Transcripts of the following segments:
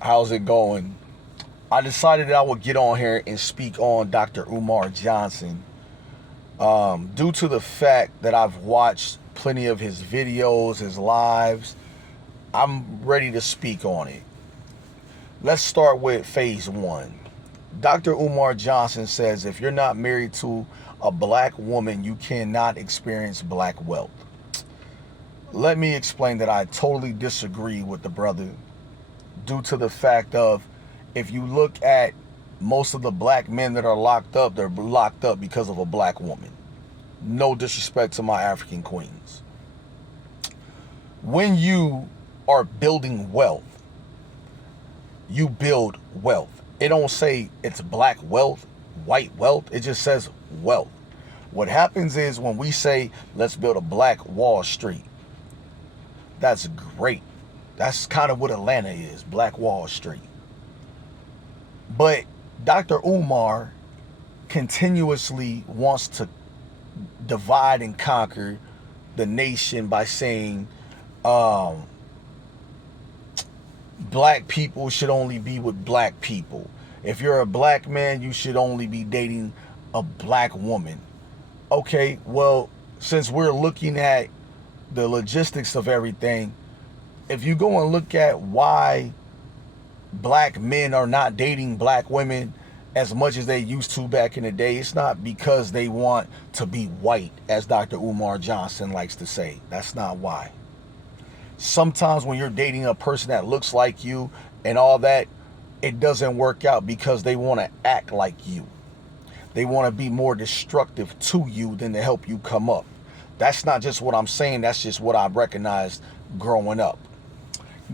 How's it going? I decided that I would get on here and speak on Dr. Umar Johnson due to the fact that I've watched plenty of his videos, his lives. I'm ready to speak on it. Let's start with phase one. Dr. Umar Johnson says if you're not married to a black woman, you cannot experience black wealth. Let me explain that I totally disagree with the brother due to the fact of if you look at most of the black men that are locked up, they're locked up because of a black woman. No disrespect to my African queens. When you are building wealth, you build wealth. It don't say it's black wealth, white wealth. It just says wealth. What happens is when we say, let's build a black Wall Street, that's great. That's kind of what Atlanta is, Black Wall Street. But Dr. Umar continuously wants to divide and conquer the nation by saying black people should only be with black people. If you're a black man, you should only be dating a black woman. Okay, well, since we're looking at the logistics of everything, if you go and look at why black men are not dating black women as much as they used to back in the day, it's not because they want to be white, as Dr. Umar Johnson likes to say. That's not why. Sometimes when you're dating a person that looks like you and all that, it doesn't work out because they want to act like you. They want to be more destructive to you than to help you come up. That's not just what I'm saying. That's just what I've recognized growing up.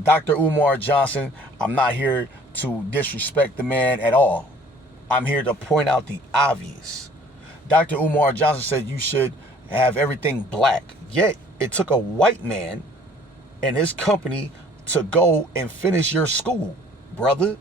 Dr. Umar Johnson, I'm not here to disrespect the man at all. I'm here to point out the obvious. Dr. Umar Johnson said you should have everything black. Yet it took a white man and his company to go and finish your school, brother.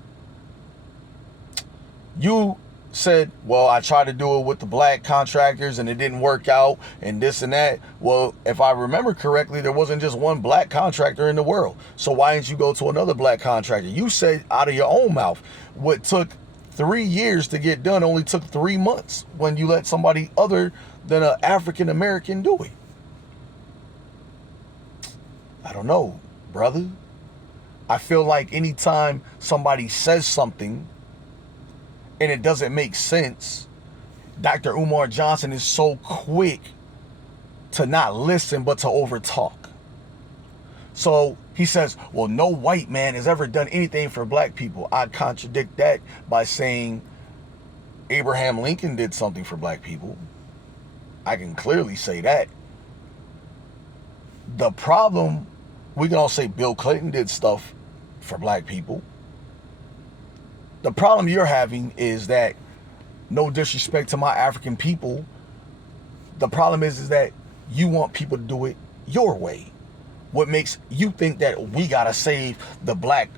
You said, well, I tried to do it with the black contractors and it didn't work out and this and that. Well, if I remember correctly, there wasn't just one black contractor in the world. So why didn't you go to another black contractor? You said out of your own mouth what took 3 years to get done only took 3 months when you let somebody other than an African American do it. I don't know, brother. I feel like anytime somebody says something and it doesn't make sense, Dr. Umar Johnson is so quick to not listen but to overtalk. So he says, well, no white man has ever done anything for black people. I contradict that by saying Abraham Lincoln did something for black people. I can clearly say that. The problem, we can all say Bill Clinton did stuff for black people. The problem you're having is that, no disrespect to my African people, the problem is that you want people to do it your way. What makes you think that we gotta save the black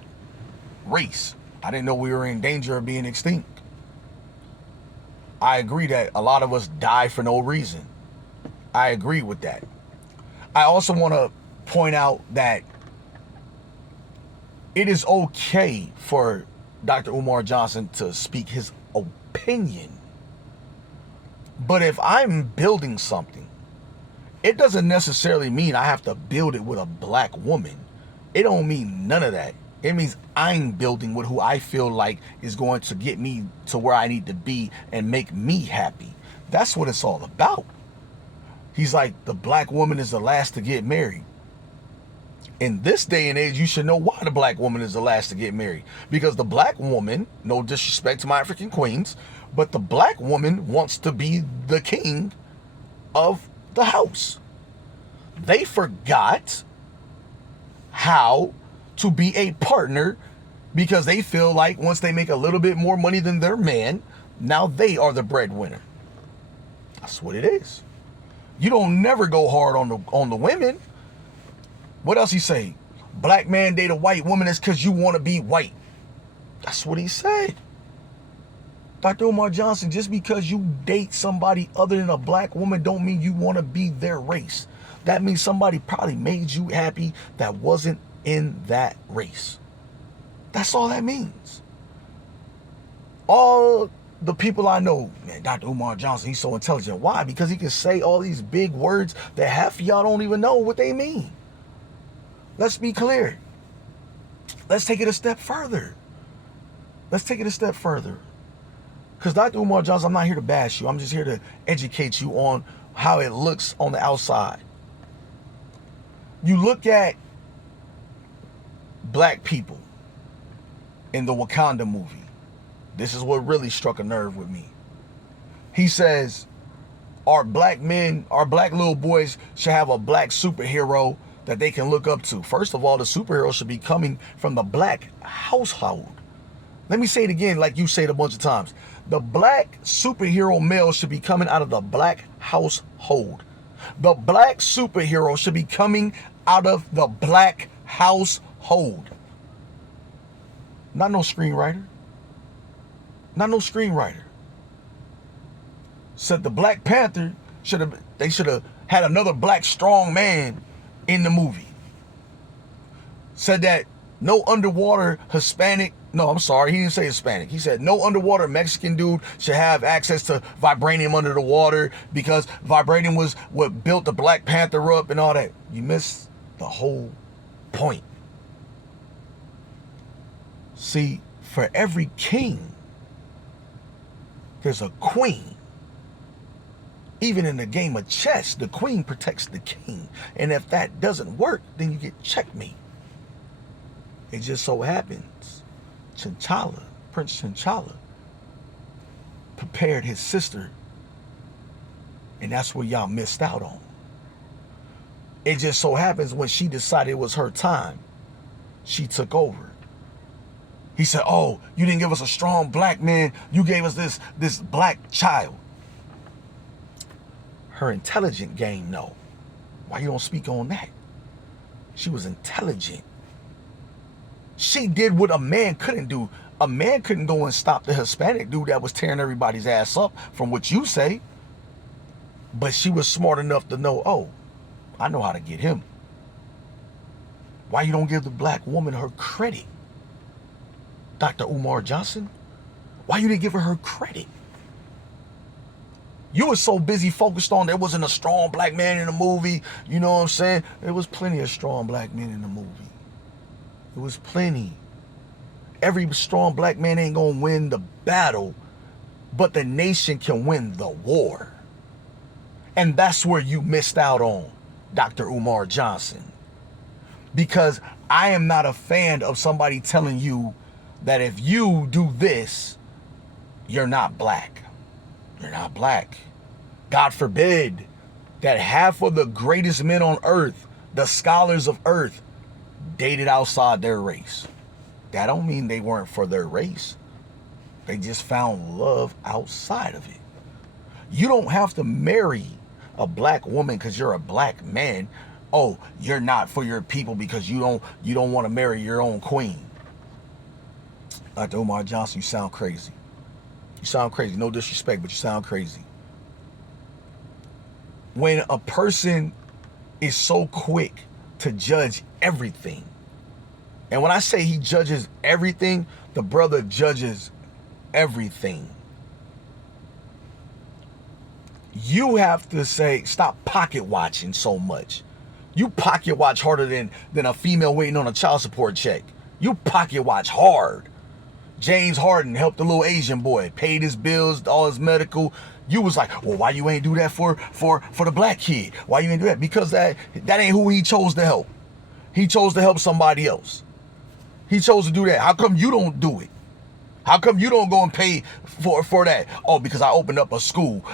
race? I didn't know we were in danger of being extinct. I agree that a lot of us die for no reason. I agree with that. I also want to point out that it is okay for Dr. Umar Johnson to speak his opinion. But if I'm building something, it doesn't necessarily mean I have to build it with a black woman. It don't mean none of that. It means I'm building with who I feel like is going to get me to where I need to be and make me happy. That's what it's all about. He's like, the black woman is the last to get married. In this day and age, you should know why the black woman is the last to get married. Because the black woman, no disrespect to my African queens, but the black woman wants to be the king of the house. They forgot how to be a partner because they feel like once they make a little bit more money than their man, now they are the breadwinner. That's what it is. You don't never go hard on the women. What else he say? Black man date a white woman is because you want to be white. That's what he said. Dr. Umar Johnson, just because you date somebody other than a black woman don't mean you want to be their race. That means somebody probably made you happy that wasn't in that race. That's all that means. All the people I know, man, Dr. Umar Johnson, he's so intelligent. Why? Because he can say all these big words that half of y'all don't even know what they mean. Let's be clear. Let's take it a step further. Let's take it a step further. Because Dr. Umar Johnson, I'm not here to bash you. I'm just here to educate you on how it looks on the outside. You look at black people in the Wakanda movie. This is what really struck a nerve with me. He says, our black men, our black little boys should have a black superhero that they can look up to. First of all, the superhero should be coming from the black household. Let me say it again like you say it a bunch of times. The black superhero male should be coming out of the black household. The black superhero should be coming out of the black household. Not no screenwriter. Not no screenwriter. Said the Black Panther should have had another black strong man in the movie. Said that no underwater Hispanic, no, I'm sorry, he didn't say Hispanic. He said no underwater Mexican dude should have access to vibranium under the water because vibranium was what built the Black Panther up and all that. You missed the whole point. See, for every king, there's a queen. Even in the game of chess, the queen protects the king. And if that doesn't work, then you get checkmate. It just so happens, T'Challa, Prince T'Challa, prepared his sister. And that's what y'all missed out on. It just so happens when she decided it was her time, she took over. He said, oh, you didn't give us a strong black man. You gave us this black child. Her intelligent game, no. Why you don't speak on that? She was intelligent. She did what a man couldn't do. A man couldn't go and stop the Hispanic dude that was tearing everybody's ass up, from what you say. But she was smart enough to know, oh, I know how to get him. Why you don't give the black woman her credit? Dr. Umar Johnson? Why you didn't give her credit? You were so busy focused on there wasn't a strong black man in the movie. You know what I'm saying? There was plenty of strong black men in the movie. It was plenty. Every strong black man ain't gonna win the battle, but the nation can win the war. And that's where you missed out on, Dr. Umar Johnson. Because I am not a fan of somebody telling you that if you do this, you're not black. You're not black. God forbid that half of the greatest men on earth, the scholars of earth, dated outside their race. That don't mean they weren't for their race. They just found love outside of it. You don't have to marry a black woman because you're a black man. Oh, you're not for your people because you don't want to marry your own queen. Dr. Umar Johnson, you sound crazy. You sound crazy. No disrespect, but you sound crazy. When a person is so quick to judge everything, and when I say he judges everything, the brother judges everything. You have to say, stop pocket watching so much. You pocket watch harder than a female waiting on a child support check. You pocket watch hard. James Harden helped the little Asian boy, paid his bills, all his medical. You was like, well, why you ain't do that for the black kid? Why you ain't do that? Because that ain't who he chose to help. He chose to help somebody else. He chose to do that. How come you don't do it? How come you don't go and pay for that? Oh, because I opened up a school.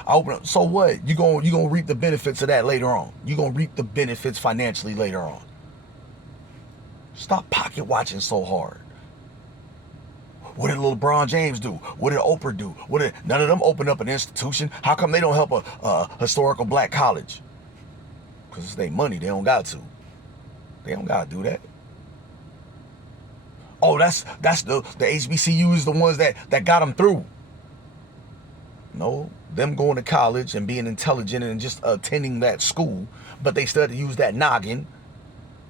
So what? You gonna reap the benefits of that later on. You gonna reap the benefits financially later on. Stop pocket watching so hard. What did little LeBron James do? What did Oprah do? None of them open up an institution? How come they don't help a historical black college? Because it's their money. They don't got to. They don't got to do that. Oh, that's the HBCUs, the ones that got them through. No, them going to college and being intelligent and just attending that school, but they still had to use that noggin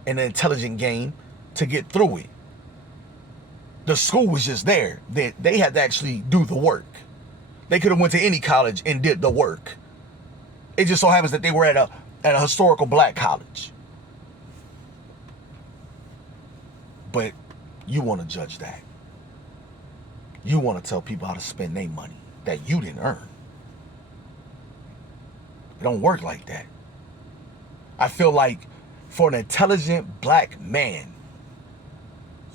and the intelligent game to get through it. The school was just there. They had to actually do the work. They could have went to any college and did the work. It just so happens that they were at a historical black college. But you want to judge that. You want to tell people how to spend their money that you didn't earn. It don't work like that. I feel like for an intelligent black man,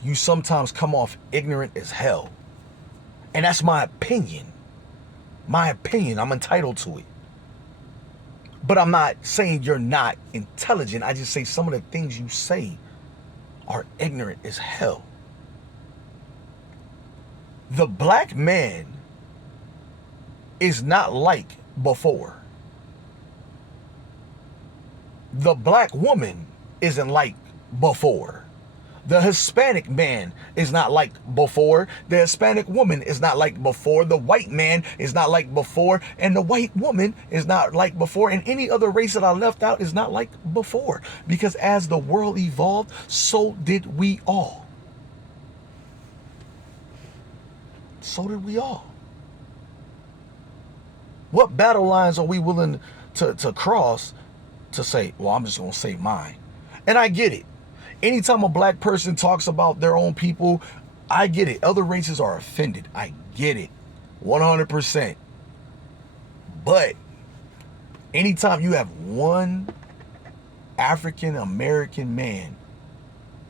you sometimes come off ignorant as hell. And that's my opinion. My opinion, I'm entitled to it. But I'm not saying you're not intelligent. I just say some of the things you say are ignorant as hell. The black man is not like before. The black woman isn't like before. The Hispanic man is not like before. The Hispanic woman is not like before. The white man is not like before. And the white woman is not like before. And any other race that I left out is not like before. Because as the world evolved, so did we all. So did we all. What battle lines are we willing to cross to say, well, I'm just going to say mine? And I get it. Anytime a black person talks about their own people, I get it. Other races are offended. I get it. 100%. But anytime you have one African American man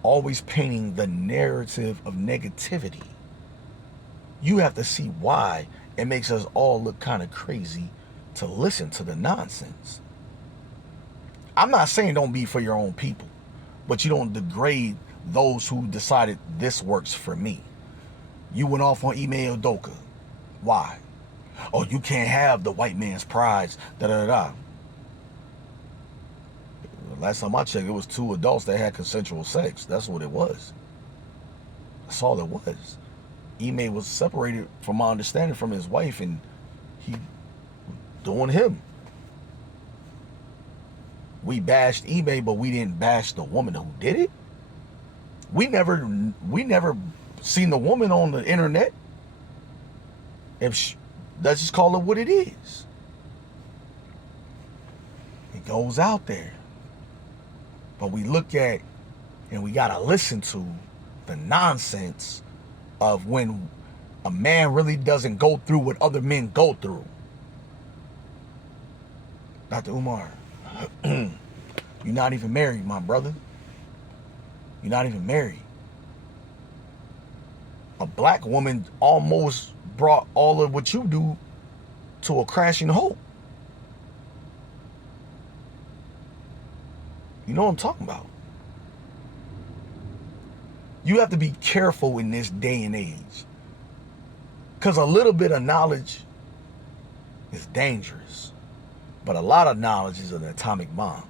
always painting the narrative of negativity, you have to see why it makes us all look kind of crazy to listen to the nonsense. I'm not saying don't be for your own people, but you don't degrade those who decided this works for me. You went off on Ime Udoka. Why? Oh, you can't have the white man's prize. Da-da-da-da. Last time I checked, it was 2 adults that had consensual sex. That's what it was. That's all it was. Ime was separated, from my understanding, from his wife, and he doing him. We bashed Ime, but we didn't bash the woman who did it. We never seen the woman on the internet. Let's just call it what it is. It goes out there. But we look at and we gotta listen to the nonsense of when a man really doesn't go through what other men go through. Dr. Umar, you're not even married, my brother. You're not even married. A black woman almost brought all of what you do to a crashing halt. You know what I'm talking about? You have to be careful in this day and age, because a little bit of knowledge is dangerous, but a lot of knowledge is an atomic bomb.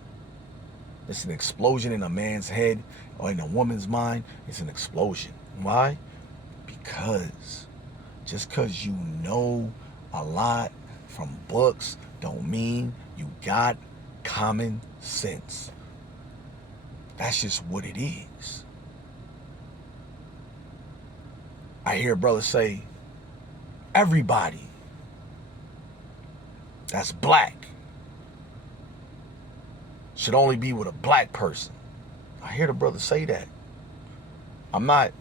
It's an explosion in a man's head or in a woman's mind. It's an explosion. Why? Because just because you know a lot from books don't mean you got common sense. That's just what it is. I hear brothers say, everybody that's black should only be with a black person. I hear the brothers say that. I'm not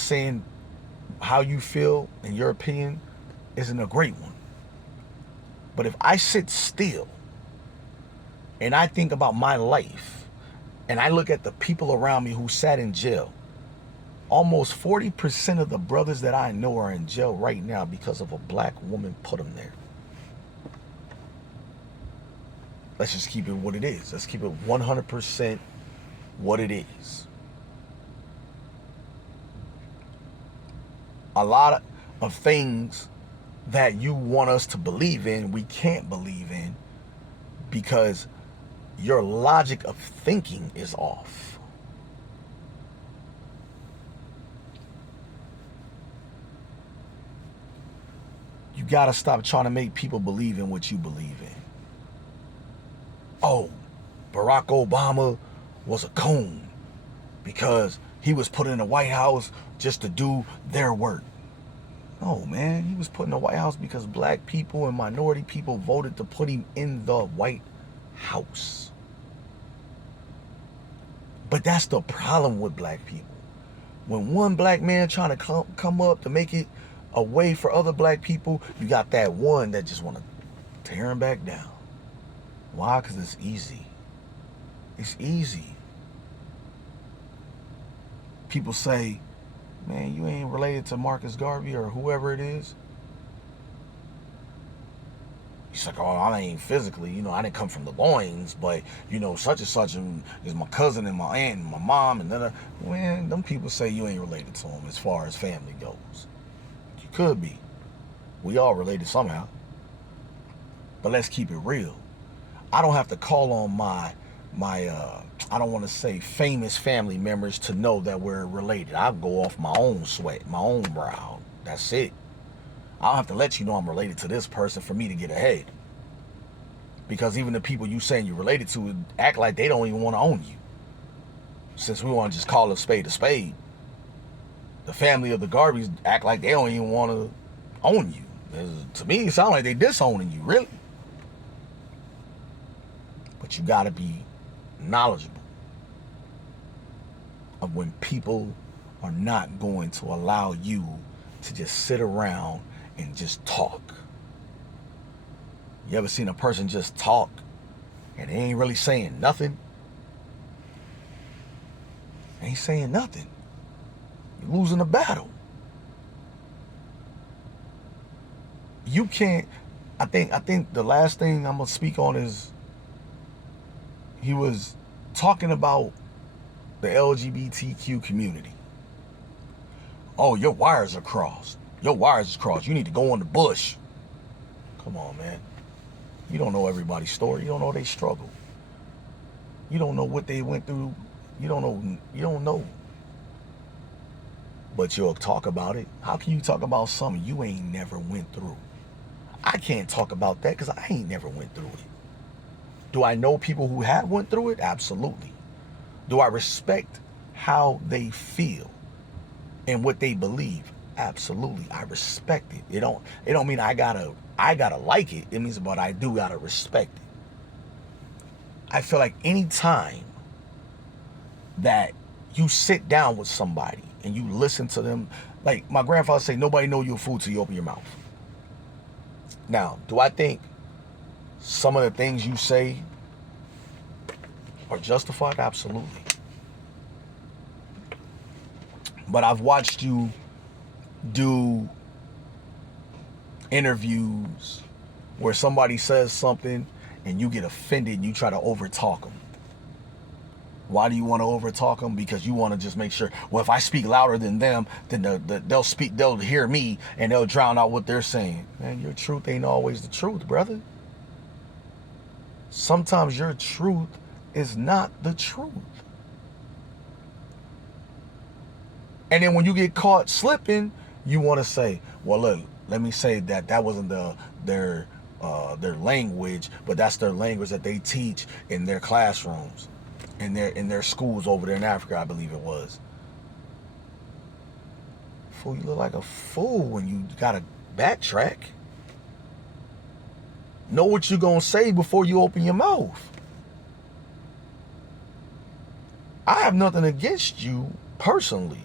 saying how you feel and your opinion isn't a great one. But if I sit still and I think about my life and I look at the people around me who sat in jail, almost 40% of the brothers that I know are in jail right now because of a black woman put them there. Let's just keep it what it is. Let's keep it 100% what it is. A lot of things that you want us to believe in, we can't believe in because your logic of thinking is off. You gotta stop trying to make people believe in what you believe in. Oh, Barack Obama was a coon because he was put in the White House just to do their work. No, man, he was put in the White House because black people and minority people voted to put him in the White House. But that's the problem with black people. When one black man trying to come up to make it a way for other black people, you got that one that just want to tear him back down. Why? Because it's easy. It's easy. People say, man, you ain't related to Marcus Garvey or whoever it is. He's like, oh, I ain't physically, I didn't come from the loins, but, such and such is my cousin and my aunt and my mom. And then, man, them people say you ain't related to them as far as family goes. You could be. We all related somehow. But let's keep it real. I don't have to call on my I don't want to say famous family members to know that we're related. I'll go off my own sweat, my own brow. That's it. I don't have to let you know I'm related to this person for me to get ahead. Because even the people you saying you're related to act like they don't even want to own you. Since we want to just call a spade a spade. The family of the Garveys act like they don't even want to own you. To me, it sounds like they disowning you, really. But you got to be knowledgeable of when people are not going to allow you to just sit around and just talk. You ever seen a person just talk and they ain't really saying nothing? They ain't saying nothing. You're losing the battle. You can't, I think the last thing I'm gonna speak on is he was talking about the LGBTQ community. Oh, your wires are crossed. Your wires are crossed. You need to go in the bush. Come on, man. You don't know everybody's story. You don't know their struggle. You don't know what they went through. You don't know. But you'll talk about it. How can you talk about something you ain't never went through? I can't talk about that because I ain't never went through it. Do I know people who have went through it? Absolutely. Do I respect how they feel and what they believe? Absolutely. I respect it. It don't mean I gotta like it. It means, but I do gotta respect it. I feel like any time that you sit down with somebody and you listen to them, like my grandfather say, nobody know you're a fool till you open your mouth. Now, do I think some of the things you say are justified? Absolutely. But I've watched you do interviews where somebody says something and you get offended and you try to overtalk them. Why do you want to overtalk them? Because you want to just make sure, well, if I speak louder than them, then they'll hear me and they'll drown out what they're saying. Man, your truth ain't always the truth, brother. Sometimes your truth is not the truth. And then when you get caught slipping, you want to say, well, look, let me say that wasn't their language, but that's their language that they teach in their classrooms, in their schools over there in Africa, I believe it was. Fool, you look like a fool when you gotta backtrack. Know what you're gonna say before you open your mouth. I have nothing against you personally.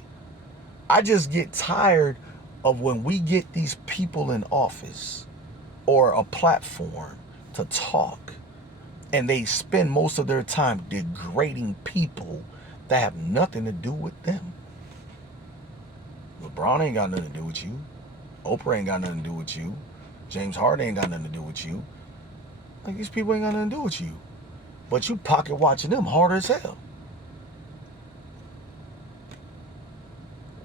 I just get tired of when we get these people in office or a platform to talk and they spend most of their time degrading people that have nothing to do with them. LeBron ain't got nothing to do with you. Oprah ain't got nothing to do with you. James Harden ain't got nothing to do with you. Like, these people ain't got nothing to do with you. But you pocket watching them hard as hell.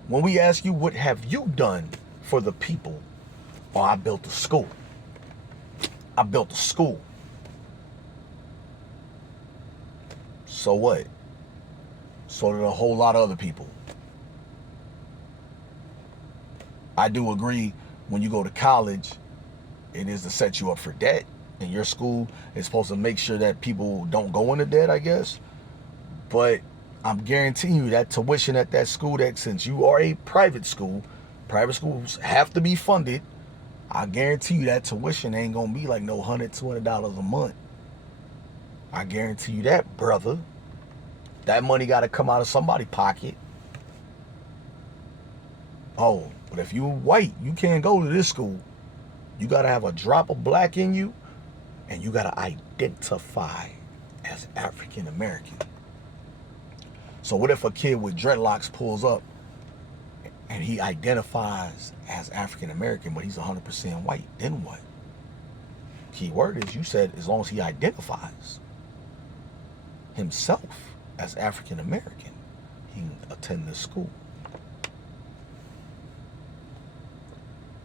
When we ask you, what have you done for the people? Oh, I built a school. I built a school. So what? So did a whole lot of other people. I do agree, when you go to college, it is to set you up for debt. And your school is supposed to make sure that people don't go into debt, I guess. But I'm guaranteeing you that tuition at that school, that since you are a private school, private schools have to be funded. I guarantee you that tuition ain't gonna be like no $100, $200 a month. I guarantee you that, brother. That money gotta come out of somebody's pocket. Oh, but if you white, you can't go to this school. You gotta have a drop of black in you, and you gotta identify as African American. So what if a kid with dreadlocks pulls up and he identifies as African American, but he's 100% white? Then what? Key word is, you said, as long as he identifies himself as African American, he can attend this school.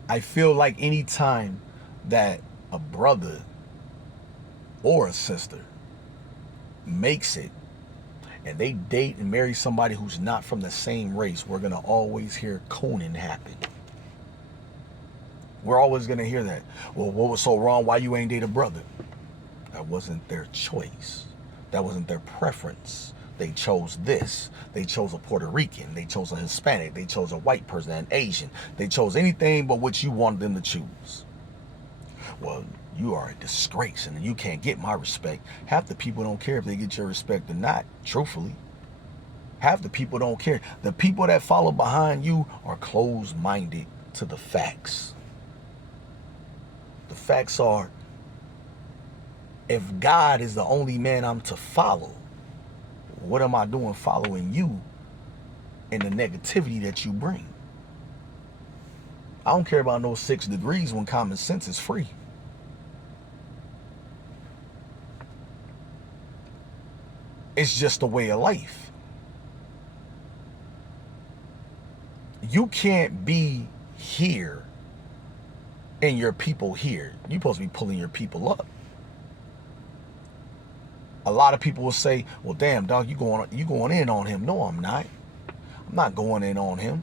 I feel like any time that a brother or a sister makes it and they date and marry somebody who's not from the same race, we're gonna always hear cooning happen. We're always gonna hear that. Well, what was so wrong? Why you ain't date a brother? That wasn't their choice. That wasn't their preference. They chose this. They chose a Puerto Rican. They chose a Hispanic. They chose a white person, an Asian. They chose anything but what you wanted them to choose. Well, you are a disgrace and you can't get my respect. Half the people don't care if they get your respect or not, truthfully. Half the people don't care. The people that follow behind you are closed-minded to the facts. The facts are, if God is the only man I'm to follow, what am I doing following you and the negativity that you bring? I don't care about no 6 degrees when common sense is free. It's just a way of life. You can't be here and your people here. You're supposed to be pulling your people up. A lot of people will say, well, damn, dog, you going in on him. No, I'm not. I'm not going in on him.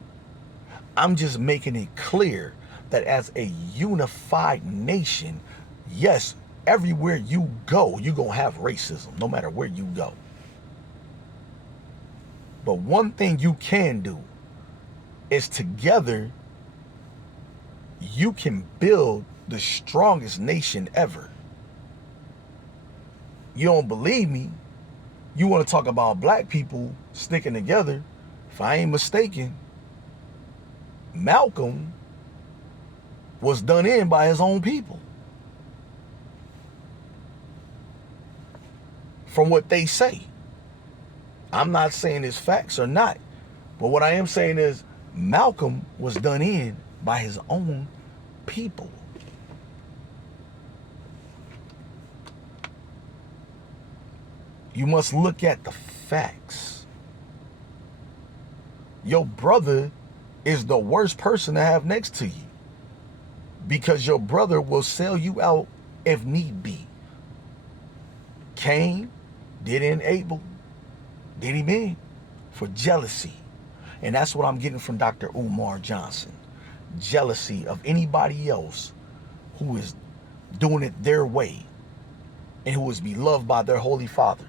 I'm just making it clear that as a unified nation, yes, everywhere you go, you're going to have racism, no matter where you go. But one thing you can do is together, you can build the strongest nation ever. You don't believe me? You want to talk about black people sticking together? If I ain't mistaken, Malcolm was done in by his own people. From what they say. I'm not saying it's facts or not, but what I am saying is Malcolm was done in by his own people. You must look at the facts. Your brother is the worst person to have next to you, because your brother will sell you out if need be. Cain did in Abel, did him in for jealousy. And that's what I'm getting from Dr. Umar Johnson. Jealousy of anybody else who is doing it their way and who is beloved by their Holy Father.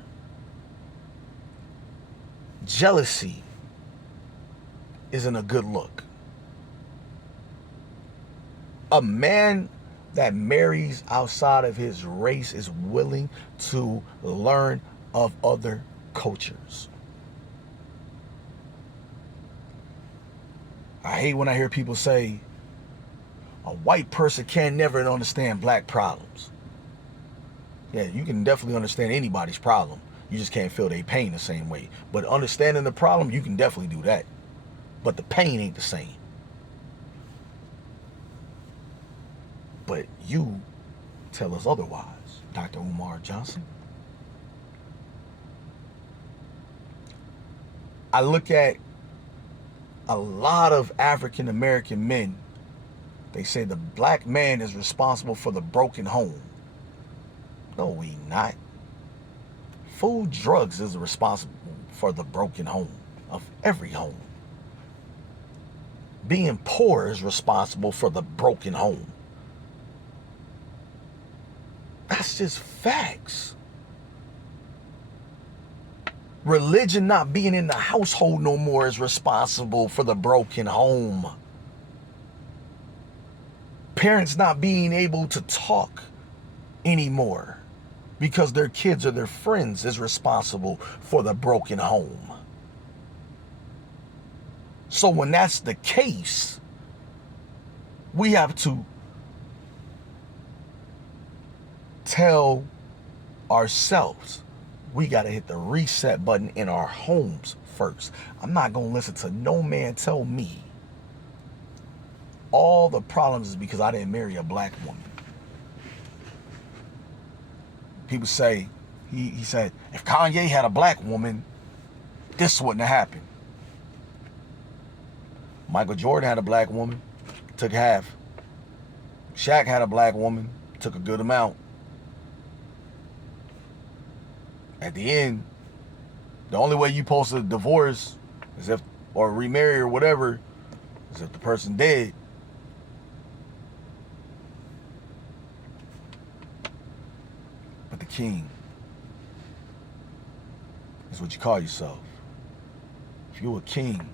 Jealousy isn't a good look. A man that marries outside of his race is willing to learn of other cultures. I hate when I hear people say, a white person can never understand black problems. Yeah, you can definitely understand anybody's problem. You just can't feel their pain the same way. But understanding the problem, you can definitely do that. But the pain ain't the same. But you tell us otherwise, Dr. Umar Johnson. I look at a lot of African American men. They say the black man is responsible for the broken home. No, we not. Food, drugs is responsible for the broken home of every home. Being poor is responsible for the broken home. That's just facts. Religion not being in the household no more is responsible for the broken home. Parents not being able to talk anymore because their kids or their friends is responsible for the broken home. So when that's the case, we have to tell ourselves we got to hit the reset button in our homes first. I'm not going to listen to no man tell me all the problems is because I didn't marry a black woman. People say, he said, if Kanye had a black woman, this wouldn't have happened. Michael Jordan had a black woman, took half. Shaq had a black woman, took a good amount. At the end, the only way you supposed to divorce is if, or remarry or whatever, is if the person dead. But the king is what you call yourself. If you're a king,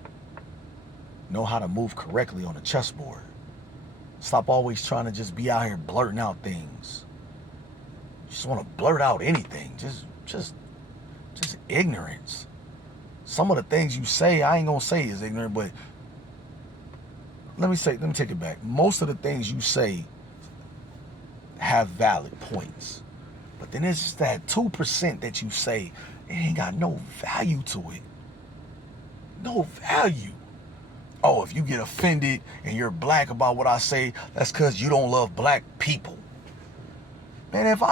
know how to move correctly on a chessboard. Stop always trying to just be out here blurting out things. You just want to blurt out anything. Just ignorance. Some of the things you say, I ain't gonna say is ignorant, but let me take it back. Most of the things you say have valid points. But then it's just that 2% that you say, it ain't got no value to it. No value. Oh, if you get offended and you're black about what I say, that's because you don't love black people. Man, if I